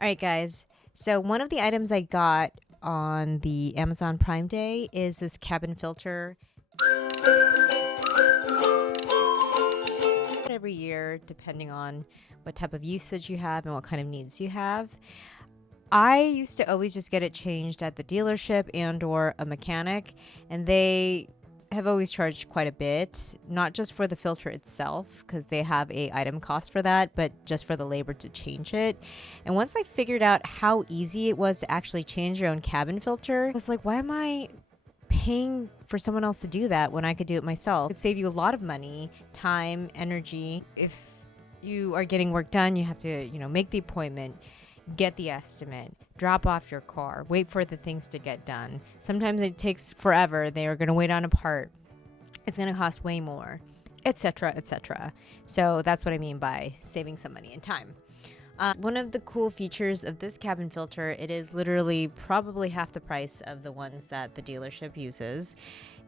All right, guys. So one of the items I got on the Amazon Prime Day is this cabin filter. Every year, depending on what type of usage you have and what kind of needs you have. I used to always just get it changed at the dealership and or a mechanic, and they have always charged quite a bit, not just for the filter itself because they have a item cost for that, but just for the labor to change it. And once I figured out how easy it was to actually change your own cabin filter, I was like, why am I paying for someone else to do that when I could do it myself? It would save you a lot of money, time, energy. If you are getting work done, you have to, make the appointment, get the estimate, drop off your car, wait for the things to get done. Sometimes it takes forever. They are going to wait on a part. It's going to cost way more, etc., etc. So that's what I mean by saving some money and time. One of the cool features of this cabin filter, it is literally probably half the price of the ones that the dealership uses.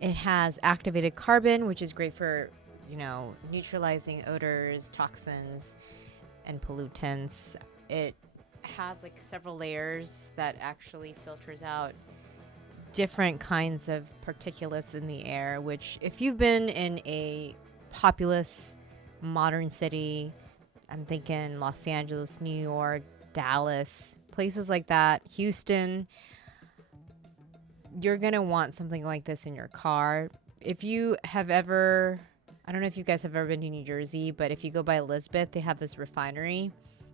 It has activated carbon, which is great for, neutralizing odors, toxins, and pollutants. It has like several layers that actually filters out different kinds of particulates in the air, which if you've been in a populous modern city, I'm thinking Los Angeles, New York, Dallas, places like that, Houston, you're going to want something like this in your car. If you have ever, I don't know if you guys have ever been to New Jersey, but if you go by Elizabeth, they have this refinery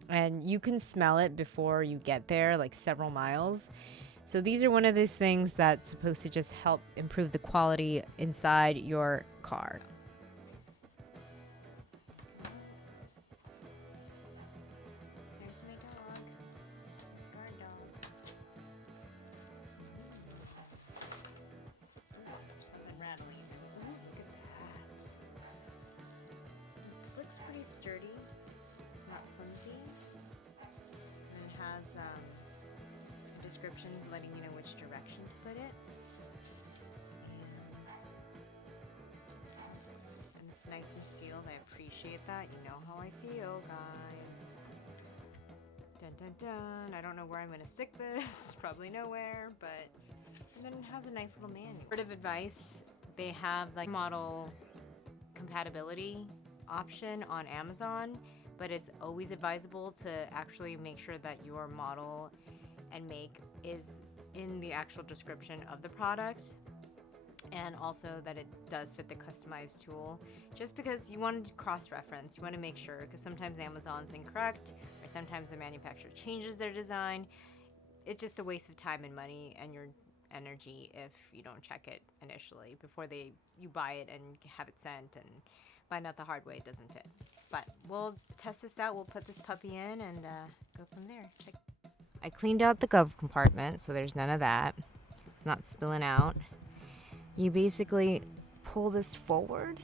and you can smell it before you get there, like several miles. So these are one of those things that's supposed to just help improve the quality inside your car. There's my dog. It's guard dog. There's something rattling. Ooh, look at that. It looks pretty sturdy. It's not flimsy. And it has a description letting you know which direction to put it. And it's nice and sealed. I appreciate that. You know how I feel, guys. Dun dun dun. I don't know where I'm gonna stick this. Probably nowhere, but and then it has a nice little manual. Word of advice, they have like model compatibility option on Amazon, but it's always advisable to actually make sure that your model and make is in the actual description of the product, and also that it does fit the customized tool, just because you want to cross-reference. You want to make sure, because sometimes Amazon's incorrect or sometimes the manufacturer changes their design. It's just a waste of time and money and your energy if you don't check it initially before you buy it and have it sent and find out the hard way it doesn't fit. But we'll test this out. We'll put this puppy in and go from there. I cleaned out the glove compartment, so there's none of that. It's not spilling out. You basically pull this forward.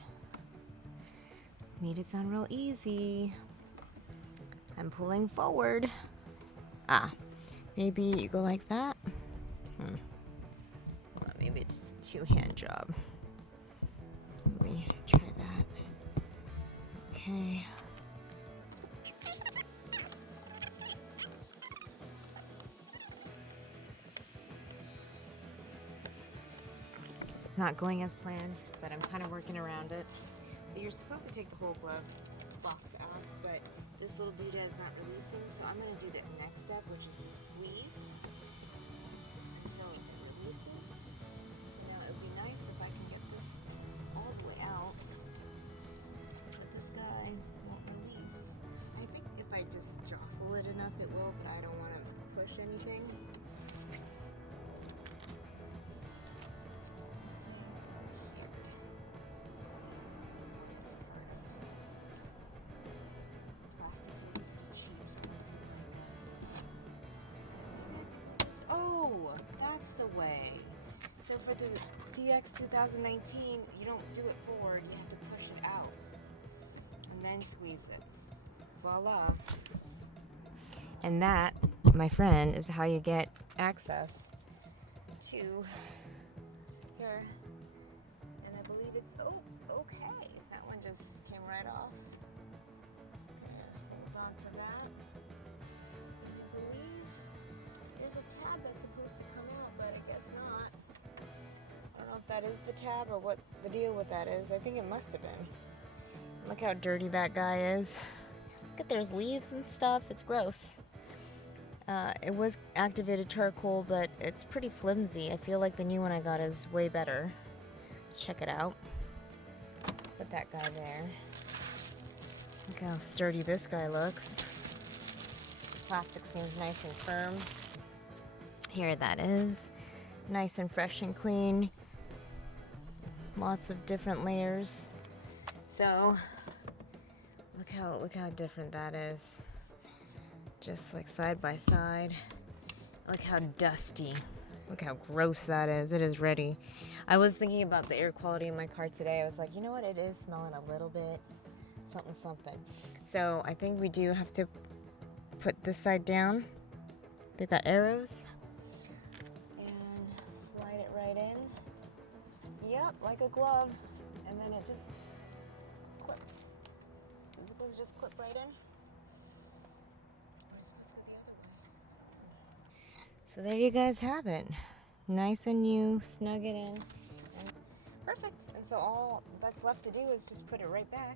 Made it sound real easy. I'm pulling forward. Maybe you go like that. Well, maybe it's a two-hand job. Let me try that. Okay. It's not going as planned, but I'm kind of working around it. So you're supposed to take the whole glove box out, but this little doodad is not releasing, so I'm going to do the next step, which is to squeeze until it releases. So now it would be nice if I can get this all the way out, but this guy won't release. I think if I just jostle it enough, it will, but I don't want to push anything. Oh, that's the way. So for the CX 2019, you don't do it forward, you have to push it out and then squeeze it. Voila. And that, my friend, is how you get access to here. And I believe it's, oh, okay. That one just came right off. Okay, hold on to that. Can you believe that is the tab or what the deal with that is. I think it must have been. Look how dirty that guy is. Look at there's leaves and stuff. It's gross. It was activated charcoal, but it's pretty flimsy. I feel like the new one I got is way better. Let's check it out. Put that guy there. Look how sturdy this guy looks. Plastic seems nice and firm. Here that is. Nice and fresh and clean. Lots of different layers. So look how different that is. Just like side by side. Look how dusty. Look how gross that is. It is ready. I was thinking about the air quality in my car today. I was like, you know what? It is smelling a little bit something something. So I think we do have to put this side down. They've got arrows. And slide it right in. Yep, like a glove. And then it just clips. Is it supposed to just clip right in? So there you guys have it. Nice and new, snug it in. And perfect. And so all that's left to do is just put it right back.